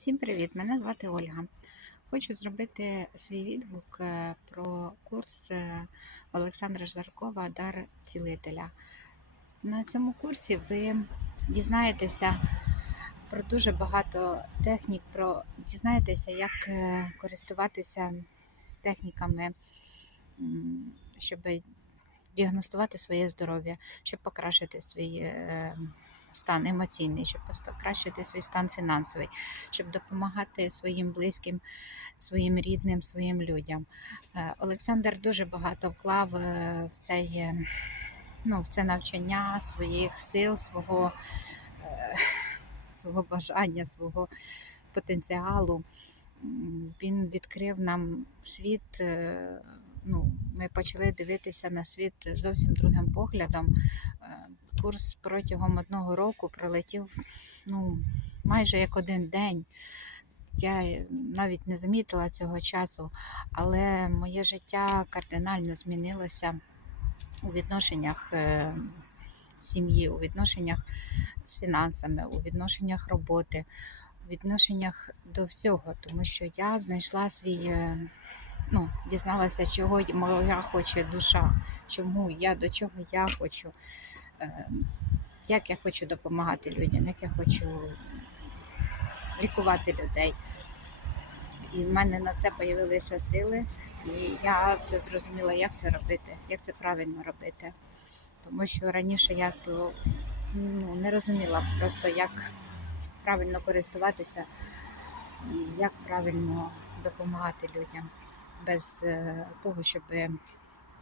Всім привіт! Мене звати Ольга. Хочу зробити свій відгук е, про курс е, Олександра Жаркова Дар цілителя. На цьому курсі ви дізнаєтеся про дуже багато технік, про дізнаєтеся, як е, користуватися техніками, щоб діагностувати своє здоров'я, щоб покращити свій стан емоційний, щоб покращити свій стан фінансовий, щоб допомагати своїм близьким, своїм рідним, своїм людям. Е, Олександр дуже багато вклав е, в цей, ну, в це навчання своїх сил, свого, е, свого бажання, свого потенціалу. Він відкрив нам світ. Ну, ми почали дивитися на світ зовсім другим поглядом. Е, Курс протягом одного року пролетів ну, майже як один день. Я навіть не замітила цього часу, але моє життя кардинально змінилося у відношеннях е, сім'ї, у відношеннях з фінансами, у відношеннях роботи, у відношеннях до всього, тому що я знайшла свій. е, Ну, дізналася, чого моя хоче душа, чому я до чого я хочу, е, як я хочу допомагати людям, як я хочу лікувати людей. І в мене на це з'явилися сили, і я це зрозуміла, як це робити, як це правильно робити. Тому що раніше я то ну, не розуміла просто, як правильно користуватися і як правильно допомагати людям без е, того, щоб,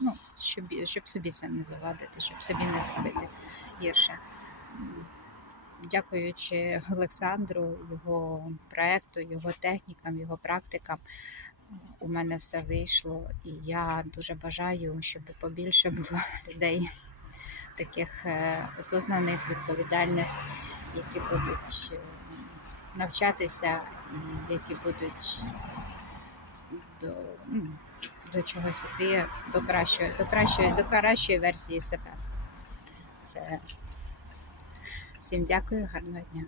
ну, щоб, щоб собі це не завадити, щоб собі не зробити гірше. Дякуючи Олександру, його проекту, його технікам, його практикам, у мене все вийшло, і я дуже бажаю, щоб побільше було людей таких е, осознаних, відповідальних, які будуть е, навчатися які будуть до, ну, до чогось іти, до кращої, до кращої, до кращої версії себе. Це всім дякую, гарного дня.